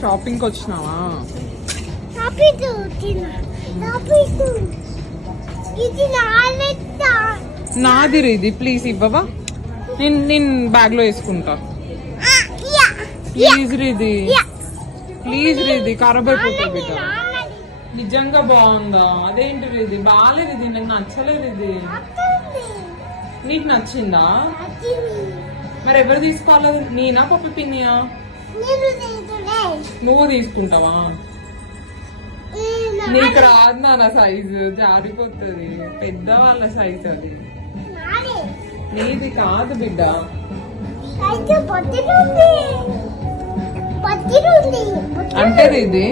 షాపింగ్కి వచ్చినావా? నాది ఇది ప్లీజ్ ఇవ్వవా? నేను బ్యాగ్ లో వేసుకుంటా. ప్లీజ్ రీది, ప్లీజ్ రీది, ఖరాబ్ అయిపోతుంది బిడ్డ. నిజంగా బాగుందా? అదేంటి రీది బాగాలేదు, ఇది నాకు నచ్చలేదు. ఇది నీకు నచ్చిందా? మరి ఎవరు తీసుకోవాలి? నేనా పప్పు పిన్నియా? నువ్వు తీసుకుంటావా? నీకు రాదు నా సైజు, జారిపోతుంది. పెద్దవాళ్ళ సైజు అది, నీది కాదు బిడ్డ. అంటే ఇది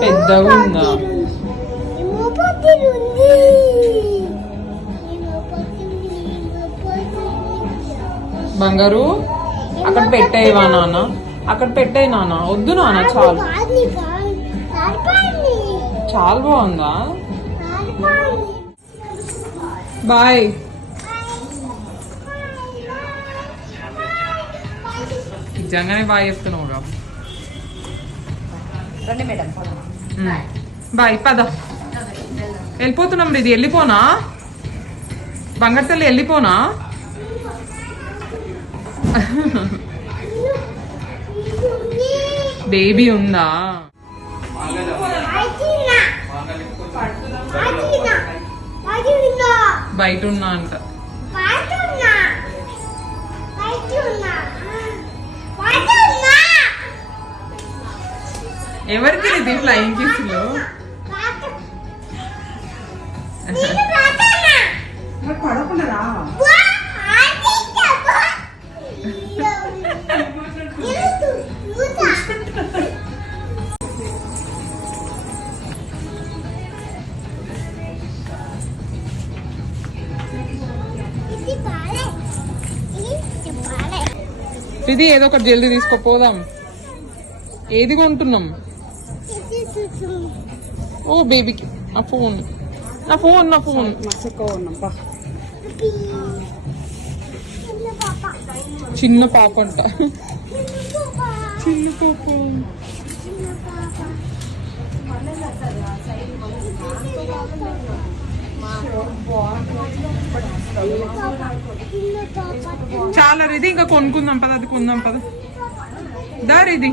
పెద్దగా ఉందా? బంగారు అక్కడ పెట్టేవా నాన్న? అక్కడ పెట్టేయి నాన్న. వద్దు నాన్న, చాలు చాలా బాగుందా? బాయ్. నిజంగానే బాయ్ చెప్తున్నావుగా. బాయ్, పద వెళ్ళిపోతున్నాం. ఇది వెళ్ళిపోనా బంగారు తల్లి? వెళ్ళిపోనా? బేబీ ఉందా? బయట ఉన్నా అంట. ఎవరికి ఇది ఫ్లయింగ్ కిస్లు? పడకుండా ఇది ఏదో ఒకటి జల్దీ తీసుకోపోదాం. ఏది కొంటున్నాం? ఓ బేబీకి నా ఫోన్, నా ఫోన్, నా ఫోన్. చిన్న పాప అంట. చిన్న పాప. చాలా ఇది ఇంకా కొనుక్కుందాం పద. అది కొందాం పద. దారి ఇది.